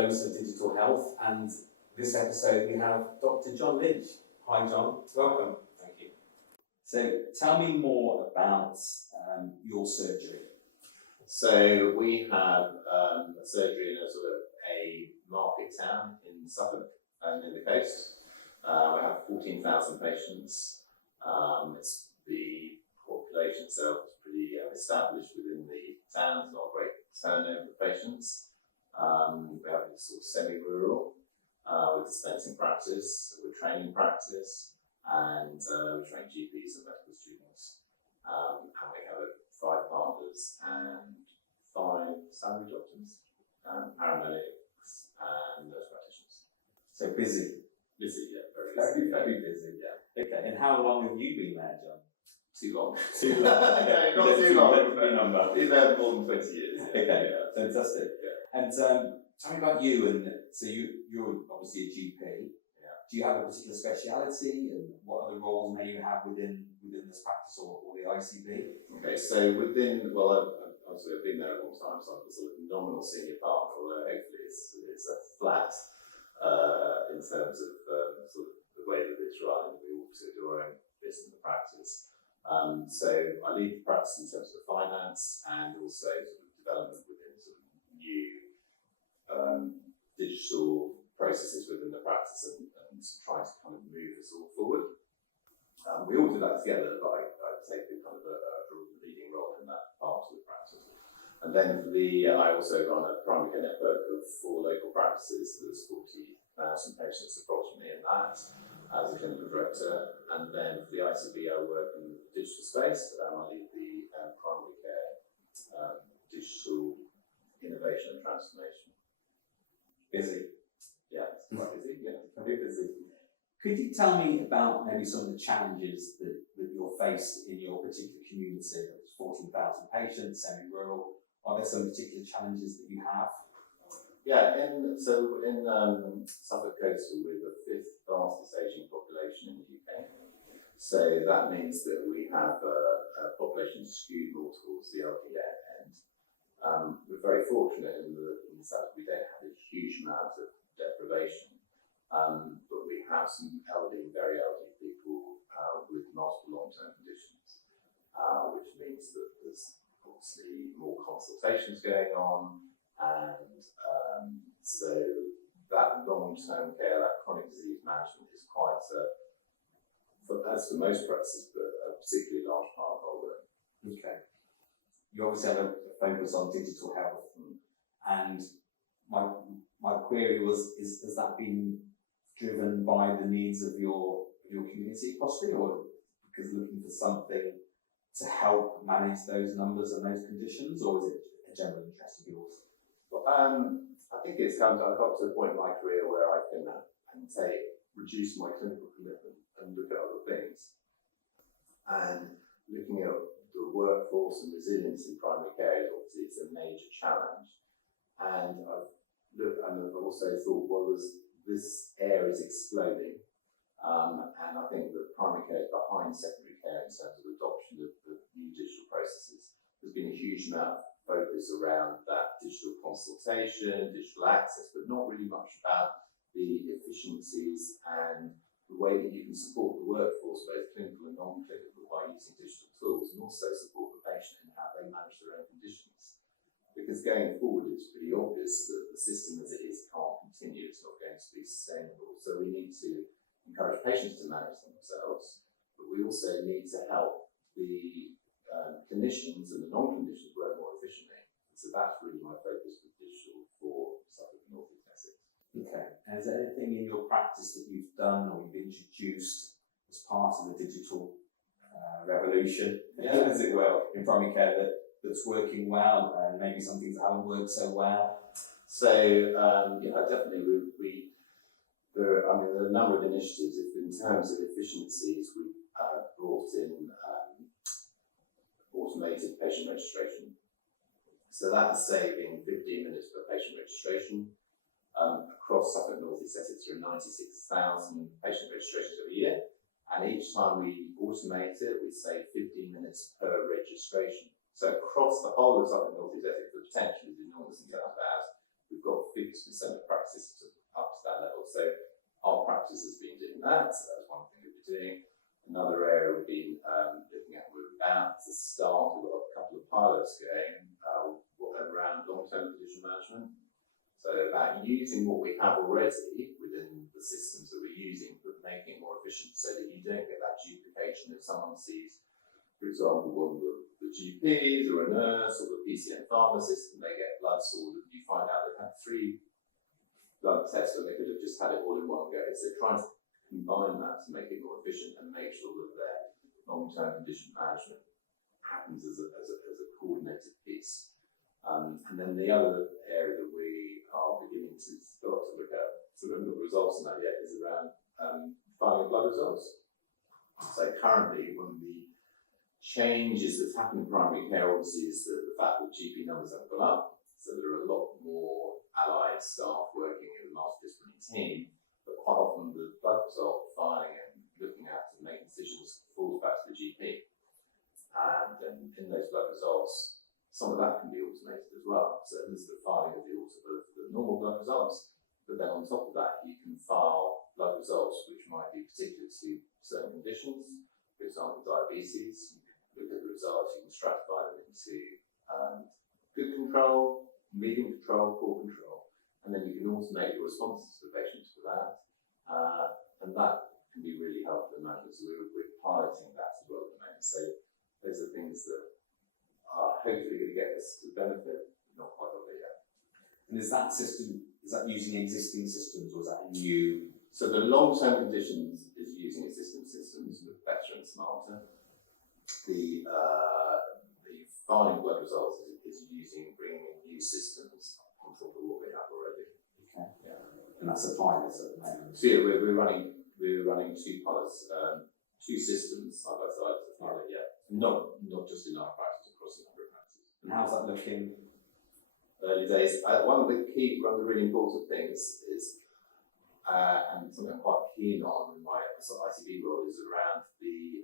dose of digital health, and this episode we have Dr. John Lynch. Hi John, welcome. Thank you. So tell me more about your surgery. So we have a surgery in a sort of a market town in Suffolk and in the coast. We have 14,000 patients. It's the population itself is pretty established within the town. It's not a great turnover of patients. We have this sort of semi-rural with dispensing practice, with training practice, and we train GPs and medical students. And we have 5 partners and 5 salary doctors, paramedics, and nurse practitioners. So busy. Busy, yeah, very busy. Yeah. Okay, and how long have you been there, John? Too long. Too long. Okay, not too long. Number. Been there more than 20 years. Okay, yeah. Fantastic. Yeah. And tell me about you. And so you're obviously a GP. Yeah. Do you have a particular speciality, and what other roles may you have within this practice or the ICB? Okay, so obviously I've been there a long time, so I'm the sort of nominal senior partner, although hopefully it's a flat in terms of sort of the way that it's run. We also do our own bits in the practice. So I lead the practice in terms of finance and also sort of development within sort of new digital processes within the practice and trying to kind of move us all forward. We all do that together, but I take a kind of a leading role in that part of the practice. And then I also run a primary care network of 4 local practices. There's 40,000 patients approximately in that as a clinical director. And then for the ICB, I work in the digital space. I lead the primary care digital innovation and transformation. Busy. Yeah, it's quite busy. Yeah, Very busy. Could you tell me about maybe some of the challenges that you're faced in your particular community? There's 14,000 patients, semi-rural. Are there some particular challenges that you have? Yeah, in Suffolk Coastal, we're the 5th fastest ageing population in the UK. So that means that we have a population skewed more towards the elderly end. We're very fortunate in the fact that we don't have a huge amount of deprivation, but we have some elderly, very elderly people with multiple long-term conditions, which means that there's obviously more consultations going on, and so that long-term care, that chronic disease management is quite, as for most practices, but a particularly large part of our work. Okay. You obviously have a focus on digital health, and my query was: has that been driven by the needs of your community, possibly, or because looking for something to help manage those numbers and those conditions, or is it a general interest of yours? Well, I think I got to a point in my career where I can reduce my clinical commitment and look at other things. And looking at the workforce and resilience in primary care, obviously it's a major challenge. And I've also thought, well, this area is exploding. And I think that primary care is behind secondary care in terms of adoption of the new digital processes. There's been a huge amount of focus around that digital consultation, digital access, but not really much about the efficiencies and the way that you can support the workforce, both clinical and non-clinical, by using digital tools, and also support the patient in how they manage their own conditions. Because going forward, it's pretty obvious that the system as it is can't continue. It's not going to be sustainable. So we need to encourage patients to manage themselves, but we also need to help the clinicians and the non-clinicians work more efficiently. So that's really my focus with digital for Suffolk and North East Essex. Okay. And is there anything in your practice that you've done or you've introduced as part of the digital revolution, as it were, in primary care that's working well, and maybe some things that haven't worked so well? So definitely there are a number of initiatives. In terms of efficiencies, we brought in automated patient registration. So that's saving 15 minutes per patient registration. Across Suffolk North East Essex, there are 96,000 patient registrations every year. And each time we automate it, we save 15 minutes per registration. So across the whole of Suffolk North East Essex, the potential is enormous in terms of that. We've got 50% of practice has been doing that, so that's one thing that we're doing. Another area we've been looking at, we're about to start, we've got a couple of pilots going around long-term condition management. So about using what we have already within the systems that we're using, but making it more efficient so that you don't get that duplication if someone sees, for example, one of the GPs or a nurse or the PCN pharmacist, and they get blood sorted, and you find out they've had 3 blood tests when they could have just had it all in one go. So trying to combine that to make it more efficient and make sure that their long-term condition management happens as a coordinated piece. And then the other area that we are beginning to start to look at, so we haven't got the results on that yet, is around filing blood results. So currently, one of the changes that's happened in primary care obviously is the fact that GP numbers have gone up. So there are a lot more allied staff working in the multidisciplinary team, but quite often the blood result filing and looking at and making decisions falls back to the GP. And then in those blood results, some of that can be automated as well. So there's the filing of the normal blood results, but then on top of that, you can file blood results which might be particular to certain conditions. For example, diabetes. You can look at the results, you can stratify them into good control, medium control, poor control, and then you can automate your responses to the patients for that. And that can be really helpful in management. So we're piloting that as well at the moment. So those are things that are hopefully going to get us to benefit, not quite over yet. And is that using existing systems, or is that new? So the long-term conditions is using existing systems, but better and smarter. The filing blood results is bringing in new systems on top of what we have already. Okay. Yeah. And that's a pilot at the moment. So yeah, we're running 2 pilots, 2 systems side by side to pilot. Yeah. Not just in our practice, across a number of practices. And how's that looking? Early days. One of the really important things is, and something I'm quite keen on in my ICB role, is around the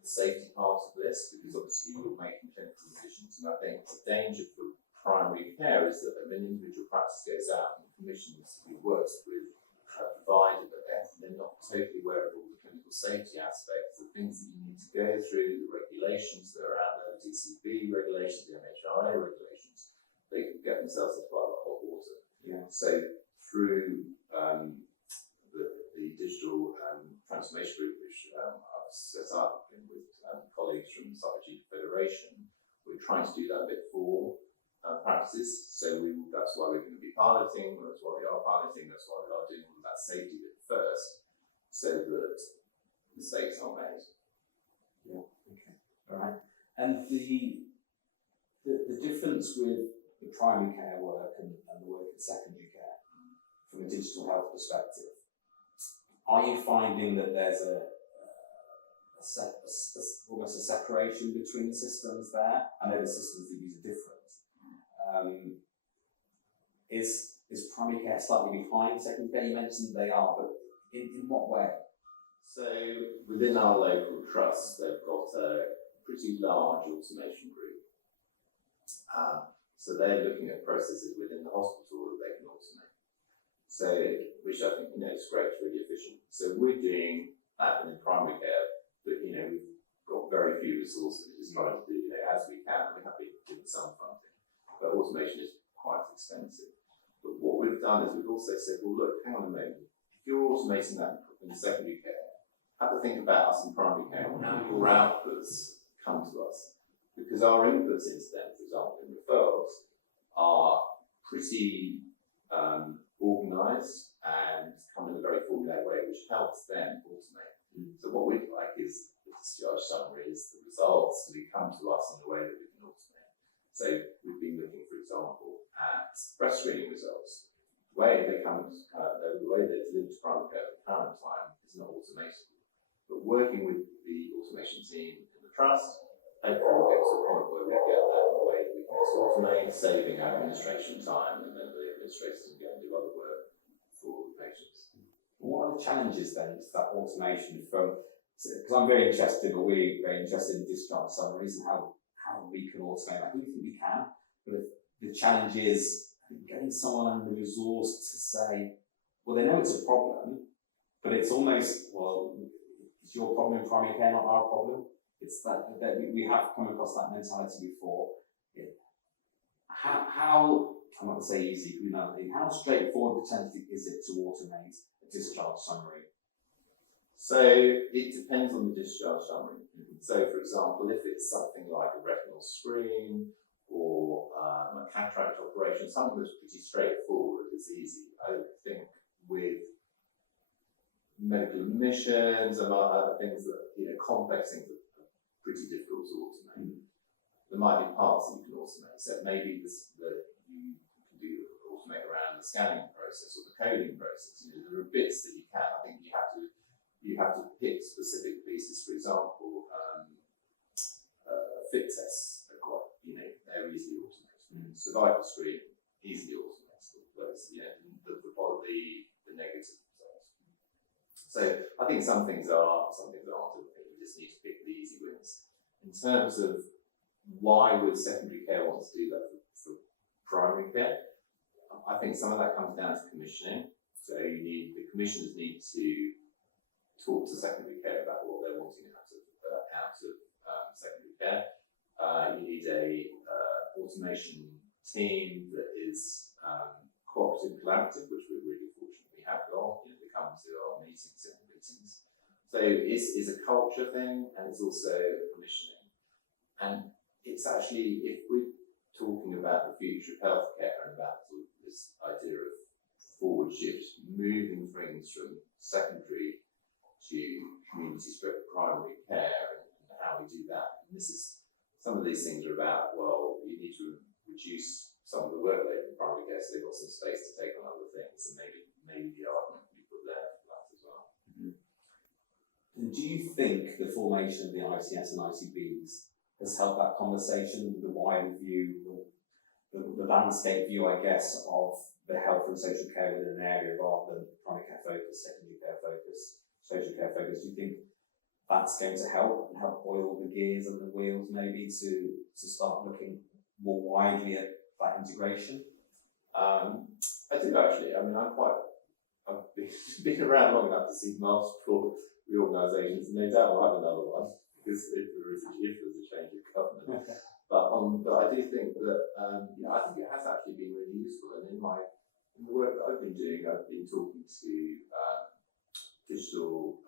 safety part of this, because obviously you're making clinical decisions, and I think the danger for primary care is that if an individual practice goes out and commissions who works with a provider, but they're not totally aware of all the clinical safety aspects, the things that you need to go through, the regulations that are out there, the DCB regulations, the MHRA regulations, they can get themselves into quite a lot of hot water. Yeah. So through the digital transformation group, which I've set up with colleagues from Suffolk Federation, we're trying to do that a bit for practices. So that's why we're going to be piloting, that's why we are piloting, that's why we are doing all that safety bit first, so that mistakes aren't made. Yeah, okay, all right. And the difference with the primary care work and the work in secondary care from a digital health perspective, are you finding that there's almost a separation between the systems there? I know the systems that use are different. Is primary care slightly behind secondary care? You mentioned they are, but in what way? So within our local trust, they've got a pretty large automation group. So they're looking at processes within the hospital that they can automate. So, which I think, is great, really efficient. So we're doing that in primary care, but, we've got very few resources, just trying to do, as we can. We have been given some funding, but automation is quite expensive. But what we've done is we've also said, well, look, hang on a moment. If you're automating that in secondary care, have to think about us in primary care and how your outputs come to us. Because our inputs into them, for example, in referrals, are pretty organised and come in a very formulaic way, which helps them automate. So what we'd like is the discharge summaries, the results, to come to us in a way that we can automate. So we've been looking, for example, at breast screening results. The way they come, the way they're delivered to primary care at the current time is not automated. But working with the automation team in the trust, hopefully we'll get to a point where we get that in a way that we can just automate, saving our administration time, and then the administrators can go and do other work for the patients. What are the challenges then to that automation from, because I'm very interested, or we're very interested in discharge summaries and how we can automate that. We think we can, but the challenge is getting someone and the resource to say, well, they know it's a problem, but it's almost, well, it's your problem in primary care, not our problem. It's that we have come across that mentality before. How I'm not going to say easy, you know, how straightforward potentially is it to automate a discharge summary? So it depends on the discharge summary. So, for example, if it's something like a retinal screen or a cataract operation, something that's pretty straightforward, it's easy. I think with medical admissions and other things that, you know, complex things that are pretty difficult to automate. There might be parts that you can automate. So maybe that you can do automate around the scanning process or the coding process. You know, there are bits that you can. I think you have to pick specific pieces. For example, fit tests are quite, you know, they're easily automated. Cervical screen, easily automated. Those, you know, the negative results. So I think some things are, some things aren't. I think we just need to pick the easy wins. In terms of why would secondary care want to do that for primary care? I think some of that comes down to commissioning. So the commissioners need to talk to secondary care about what they're wanting out of secondary care. You need a automation team that is cooperative, collaborative, which we're really fortunate we have got. You know, they come to our meetings, simple meetings. So it's a culture thing, and it's also commissioning. And it's actually, if we're talking about the future of healthcare and about sort of this idea of forward shift, moving things from secondary to community/primary care and how we do that. And this is, some of these things are about, well, you need to reduce some of the workload in primary care so they've got some space to take on other things, and maybe the argument can be put there for that as well. And do you think the formation of the ICS and ICBs has helped that conversation, the wider view, the landscape view, I guess, of the health and social care within an area rather than primary care focus, secondary care focus, social care focus? Do you think that's going to help and help oil the gears and the wheels maybe to start looking more widely at that integration? I do actually. I mean, I've been around long enough to see multiple reorganisations, and no doubt we'll have another one because if there's a change of government. But I do think that I think it has actually been really useful. And in the work that I've been doing, I've been talking to digital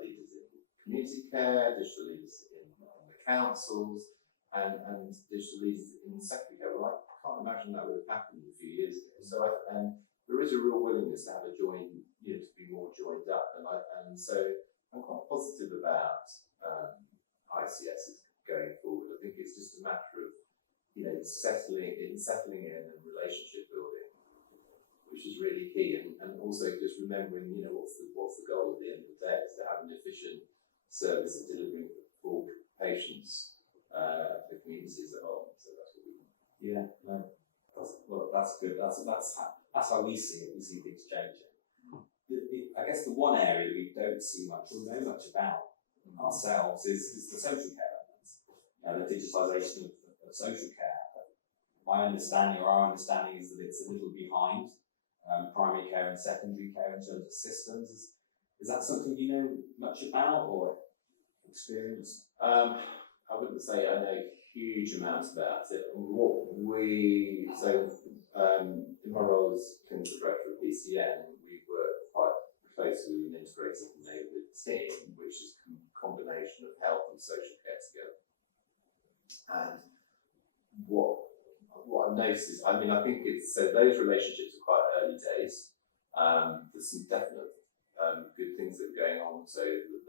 leaders in community care, digital leaders in the councils, and digital leaders in secondary care. Well, I can't imagine that would have happened a few years ago. So and there is a real willingness to have a join, you know, to be more joined up, and so I'm quite positive about ICS going forward. I think it's just a matter of, you know, settling in and relationship building, which is really key, and also just remembering, you know, what's the goal at the end of the day is to have an efficient service of delivering for patients, the community as a whole. So that's what we want. Yeah, no, that's good. That's how we see it. We see things changing. I guess the one area we don't see much or know much about ourselves is the social care elements, the digitisation of social care. My understanding, or our understanding, is that it's a little behind primary care and secondary care in terms of systems. Is that something you know much about or experience? I wouldn't say I know huge amounts about it. In my role as clinical director of PCN, we work quite closely with an integrated neighbourhood team, which is a combination of health and social care together. And what I've noticed is, I mean, I think so those relationships are quite early days. There's some definite good things that are going on, so that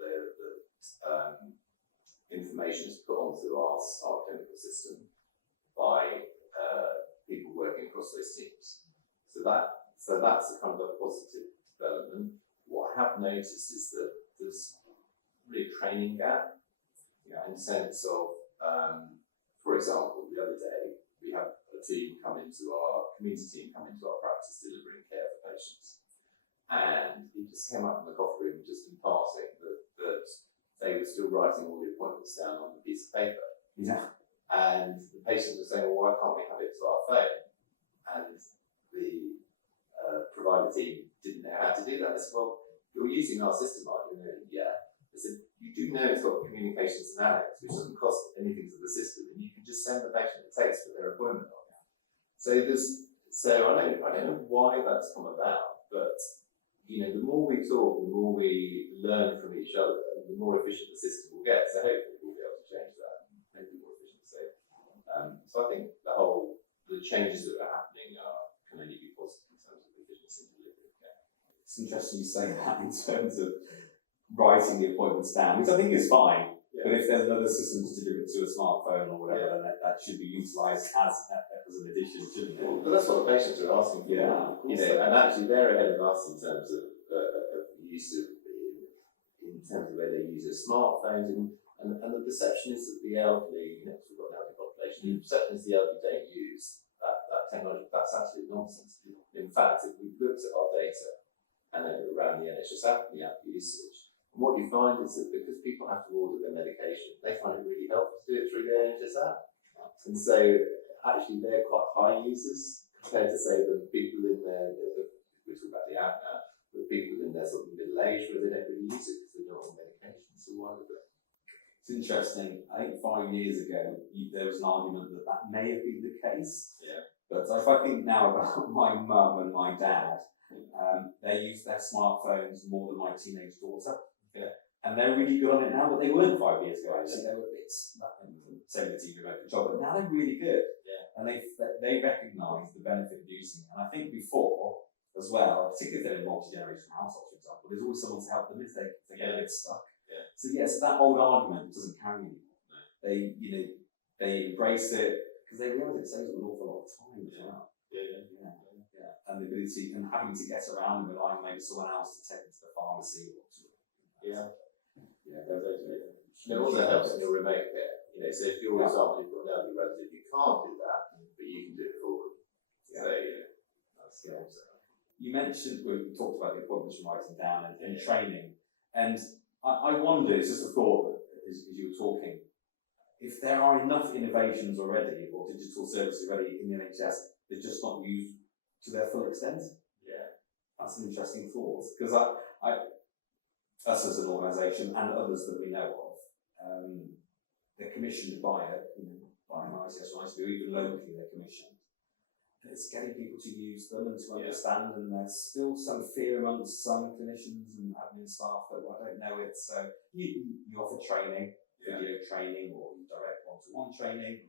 the information is put onto our clinical system by people working across those teams. So that's a kind of a positive development. What I have noticed is that there's really a training gap, in the sense of, for example, the other day we had a community team come into our practice delivering care for patients, and it just came up in the coffee room just in passing that they were still writing all the appointments down on a piece of paper. Yeah. And the patients were saying, well, why can't we have it to our phone? And the provider team didn't know how to do that. They said, well, you're using our system, aren't you? Yeah. I said, you do know it's got communications analytics, which doesn't cost anything to the system, and you can just send the patient a text with their appointment on. So I don't know why that's come about, but the more we talk, the more we learn from each other, the more efficient the system will get. So hopefully we'll be able to change that and make it more efficient. So I think the changes that are happening can only be positive in terms of efficiency and delivery of care. It's interesting you say that in terms of writing the appointments down, which I think is fine. Yeah. But if there's another system to deliver it to a smartphone or whatever, then that should be utilised as an addition, shouldn't it? But that's what the patients are asking for. Yeah, and actually they're ahead of us in terms of use of, in terms of where they use their smartphones, and the perception is that the elderly, we've got an elderly population, the perception is the elderly don't use that technology. That's actually nonsense. In fact, if we've looked at our data and around the NHS app usage, what you find is that because people have to order their medication, they find it really helpful to do it through their NHS app. And so actually they're quite high users compared to, say, the people in we're talking about the app now, the people in their sort of middle age where they don't really use it because they're not on medication. So why would they? It's interesting. I think 5 years ago, there was an argument that may have been the case. Yeah. But if I think now about my mum and my dad, they use their smartphones more than my teenage daughter. Yeah. And they're really good on it now, but they weren't 5 years ago, actually. They were bits, same with TV remote control, but now they're really good. Yeah. And they recognise the benefit of using it. And I think before, as well, particularly if they're in multi-generational households, for example, there's always someone to help them if they get a bit stuck. Yeah. So yes, that old argument doesn't carry anymore. No. They embrace it because they realise it saves them an awful lot of time as well. Yeah. And the ability and having to get around and relying on maybe someone else to take them to the pharmacy or to those are it. It also helps in your remote care. So if for example you've got an elderly relative, you can't do that, but you can do it for them. So that's You mentioned, we talked about the appointments from writing down and training, and I wonder, it's just a thought as you were talking, if there are enough innovations already or digital services already in the NHS, they're just not used to their full extent. Yeah, that's an interesting thought, because us as an organisation and others that we know of, they're commissioned by by an ICS or ICB, or even locally they're commissioned. It's getting people to use them and to understand, and there's still some fear amongst some clinicians and admin staff that I don't know it. So you offer training, video training, or direct one-to-one training.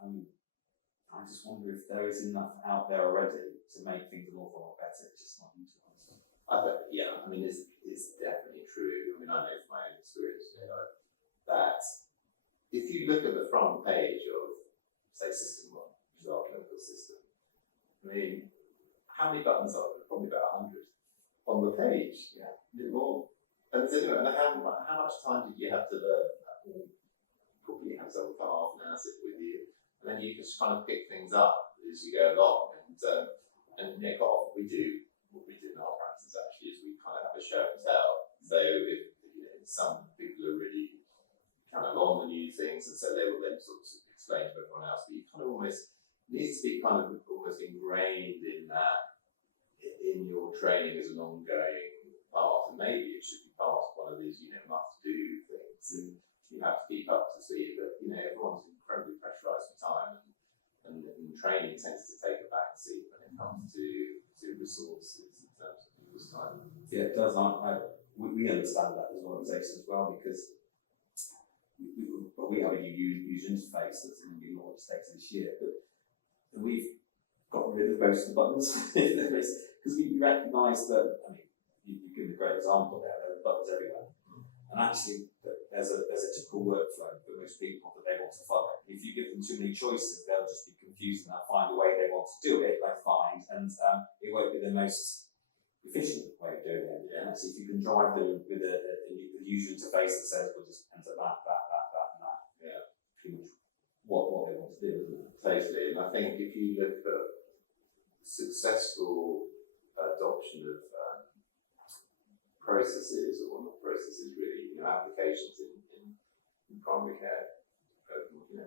I just wonder if there is enough out there already to make things an awful lot better. It's just not utilised. I mean, it's definitely true. I mean, I know from my own experience that if you look at the front page of, say, System 1, which is our clinical system, I mean, how many buttons are there? Probably about 100 on the page. Yeah, more. And how much time did you have to learn that? Probably have someone for half an hour sit with you, and then you just kind of pick things up as you go along. And quite often what we do in our practice actually is we kind of have a show and tell. So if some people are really kind of on the new things, and so they will then sort of explain to everyone else, but you kind of almost needs to be kind of almost ingrained in that, in your training as an ongoing part, and maybe it should be part of one of these, must-do things, and you have to keep up to speed. But everyone's incredibly pressurised for time, and training tends to take a back seat when it comes to resources in terms of people's time. Yeah, it does. We understand that as an organisation as well, because we have a user interface that's going to be launched later this year, but we've got rid of most of the buttons because we recognise that. I mean, you've given a great example there. There are buttons everywhere, and actually, there's a typical workflow for most people that they want to follow. If you give them too many choices, they'll just be confused and they'll find a way they want to do it. They'll find, and it won't be the most efficient way of doing it. Yeah. So if you can drive them with a user interface that says, we'll just enter that, and that. Yeah. Pretty much what they want to do, isn't it? Totally. And I think if you look at successful adoption of processes, or not processes really, applications in primary care,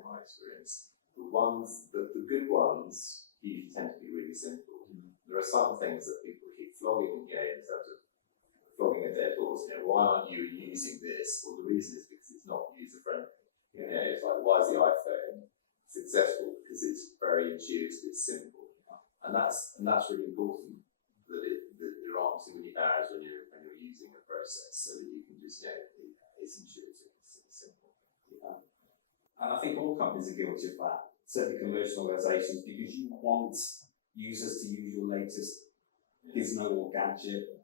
my experience, the good ones usually tend to be really simple. Mm-hmm. There are some things that people keep flogging in terms of flogging a dead horse. Why aren't you using this? Well, the reason is because it's not user friendly. It's like, why is the iPhone successful? Because it's very intuitive, it's simple, and that's really important. That there aren't too many barriers when you're using the process, so that you can just it's intuitive, it's simple. And I think all companies are guilty of that. Certainly commercial organisations, because you want users to use your latest gizmo or gadget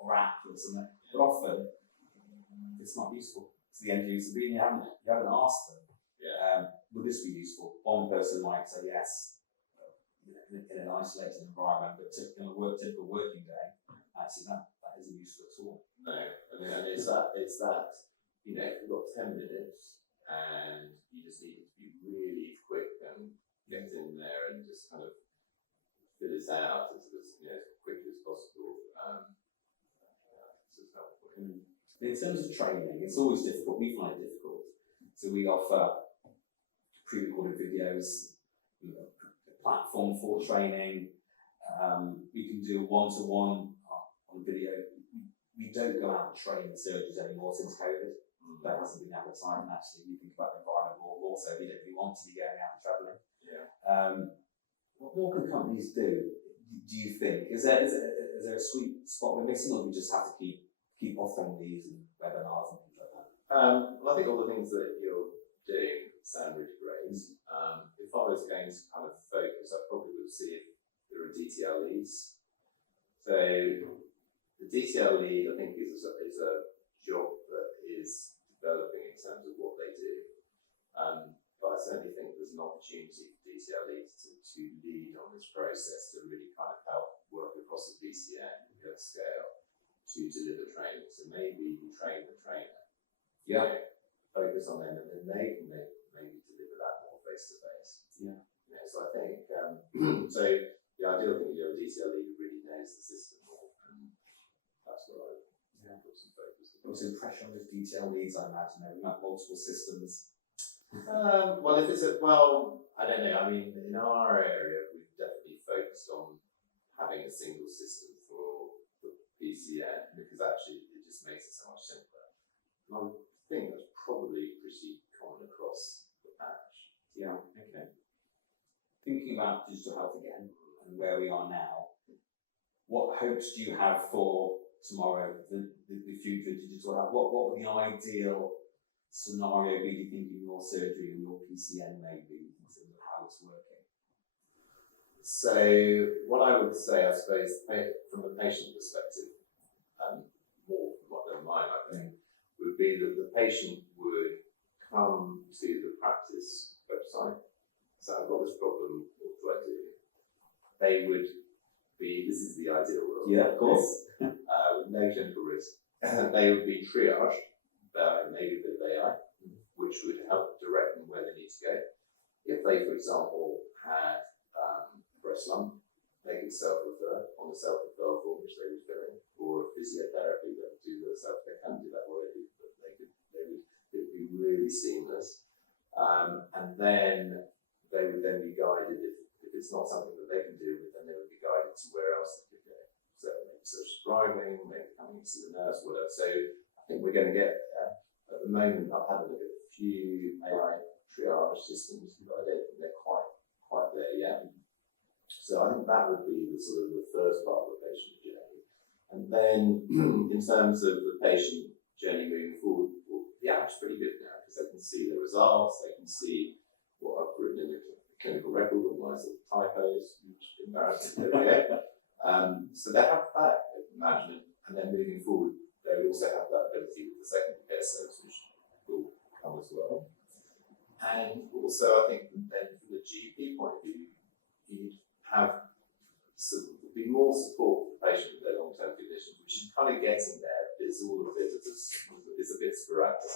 or app or something, but often it's not useful to the end user. You haven't asked them, would this be useful? One person might say yes, in an isolated environment, but in a typical working day, actually that isn't useful at all. No, and it's that you've got 10 minutes and you just need it to be really quick and get in there and just kind of fill it out as quickly as possible. It's helpful. In terms of training, it's always difficult. We find it difficult. So we offer pre-recorded videos, a platform for training. We can do one-to-one on video. We don't go out and train surgeons anymore since COVID. That hasn't been appetite, and actually we think about the environment more. Also, we don't really want to be going out and travelling. What more can companies do you think? Is there a sweet spot we're missing, or do we just have to keep offering these and webinars and things like that? Well, I think all the things that you're doing sound really great. If I was going to kind of focus, I probably would see if there are DTL leads. So the DTL lead, I think, is a job that is developing in terms of what they do. But I certainly think there's an opportunity for DTL leads to lead on this process, to really kind of help work across the PCN at scale to deliver training. So maybe you train the trainer, focus on them, and then they can maybe deliver that more face to face. So I think so. The ideal thing is you have a DTL lead who really knows the system more, and that's what I put some focus on. What's the impression of those DTL leads? I imagine we have multiple systems. Well, if it's I don't know. I mean, in our area, we've definitely focused on having a single system for the PCN, because actually it just makes it so much simpler. And I would think that's probably pretty common across the patch. Okay. Thinking about digital health again and where we are now, what hopes do you have for tomorrow, the future of digital health? What would the ideal scenario be, do you think, in your surgery and your PCN maybe, in terms of how it's working? So what I would say, I suppose, from the patient perspective, more than mine, I think, would be that the patient would come to the practice website. So I've got this problem, what do I do? They would be, this is the ideal world. Yeah, of course. With no clinical risk. They would be triaged, maybe with AI, which would help direct them where they need to go. If they, for example, had a breast lump, they could self-refer on the self-referral form, which they would fill in, or a physiotherapy that would do the self. They can do that already, but it would be really seamless. And then they would then be guided, if it's not something that they can do with, then they would be guided to where else they could go. So maybe subscribing, maybe coming to see the nurse, whatever. So I think we're going to get, at the moment, I've had a look at a few AI triage systems, but I don't think they're quite there yet. So I think that would be the sort of the first part of the patient journey. And then in terms of the patient journey moving forward, it's pretty good now, because they can see the results, they can see what I've written in the clinical record, all my sort of typos, which is embarrassing. So they have that management, and then moving forward, they also have that ability with the secondary care service, which will come as well. And also, I think then from the GP point of view, you'd have be more support for the patient with their long-term conditions, which is kind of getting there, but it's all a bit sporadic.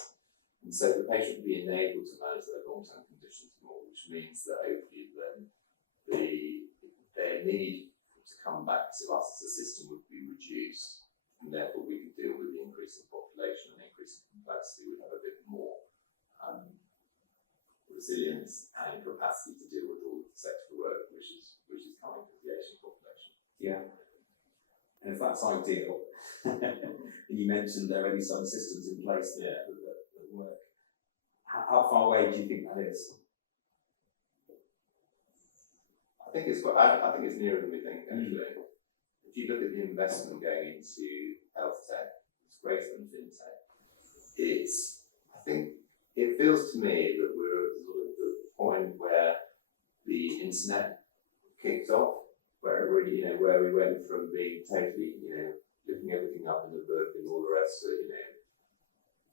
And so the patient will be enabled to manage their long-term conditions more, which means that hopefully then their need to come back to us as a system would be reduced, and therefore we can deal with the increasing population and increasing complexity. We have a bit more resilience and capacity to deal with all of the sector work, which is coming from the aging population. And if that's ideal, And you mentioned there are already some systems in place that work. How far away do you think that is? I think it's nearer than we think, actually. If you look at the investment going into health tech, it's greater than fintech. I think it feels to me that we're at sort of the point where the internet kicked off, where it really, where we went from being totally, looking everything up in the book and all the rest to,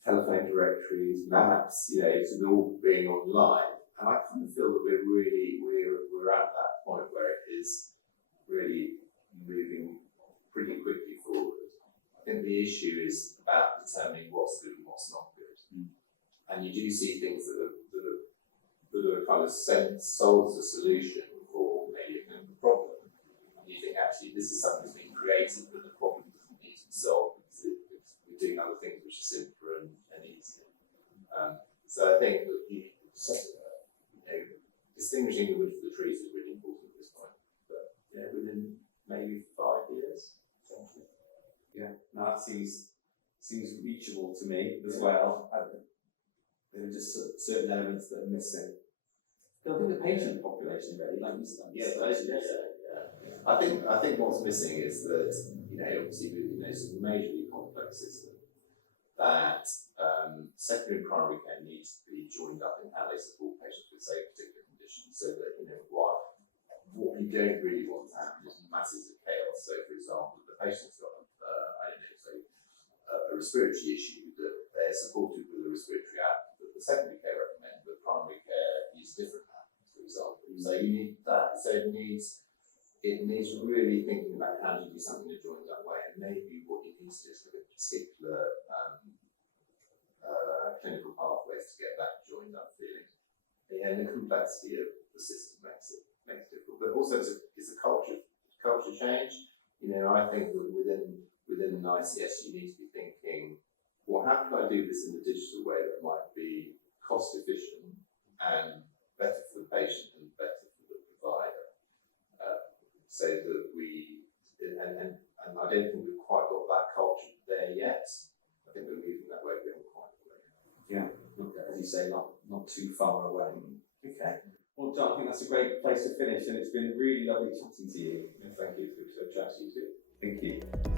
telephone directories, maps, to all being online. And I kind of feel that we're at that point where it is really moving pretty quickly forward. I think the issue is about determining what's good and what's not good. And you do see things that are kind of solves the solution for maybe a problem. And you think actually this is something that's been created, but the problem doesn't need to be solved because we're doing other things which are simpler and easier. So I think that distinguishing the wood from the trees is really important at this point. But within maybe 5 years. Yeah, no, that seems reachable to me as well. There are just certain elements that are missing. I think the patient population really, like you said. I think what's missing is that obviously with some majorly complex system, that secondary and primary care needs to be joined up in how they support patients with say particular conditions, so that what you don't really want to happen is masses of chaos. So for example, if the patient's got a respiratory issue, that they're supported with a respiratory app that the secondary care recommend, but primary care use different apps, for example. So you need that. So it needs really thinking about how do you do something that joins that way, and maybe what you need to do is look at particular clinical pathways to get that joined up feeling. And the complexity of the system makes it difficult. But also it's a culture change. I think that within an ICS you need to be thinking, well, how can I do this in a digital way that might be cost efficient and better for the patient and better for the provider, so that and I don't think we've quite got that culture there yet. I think we're moving that way, but not quite the way. Yeah, as you say, not too far away. Okay. Well, John, I think that's a great place to finish, and it's been really lovely chatting to you. And thank you for chatting to you too. Thank you.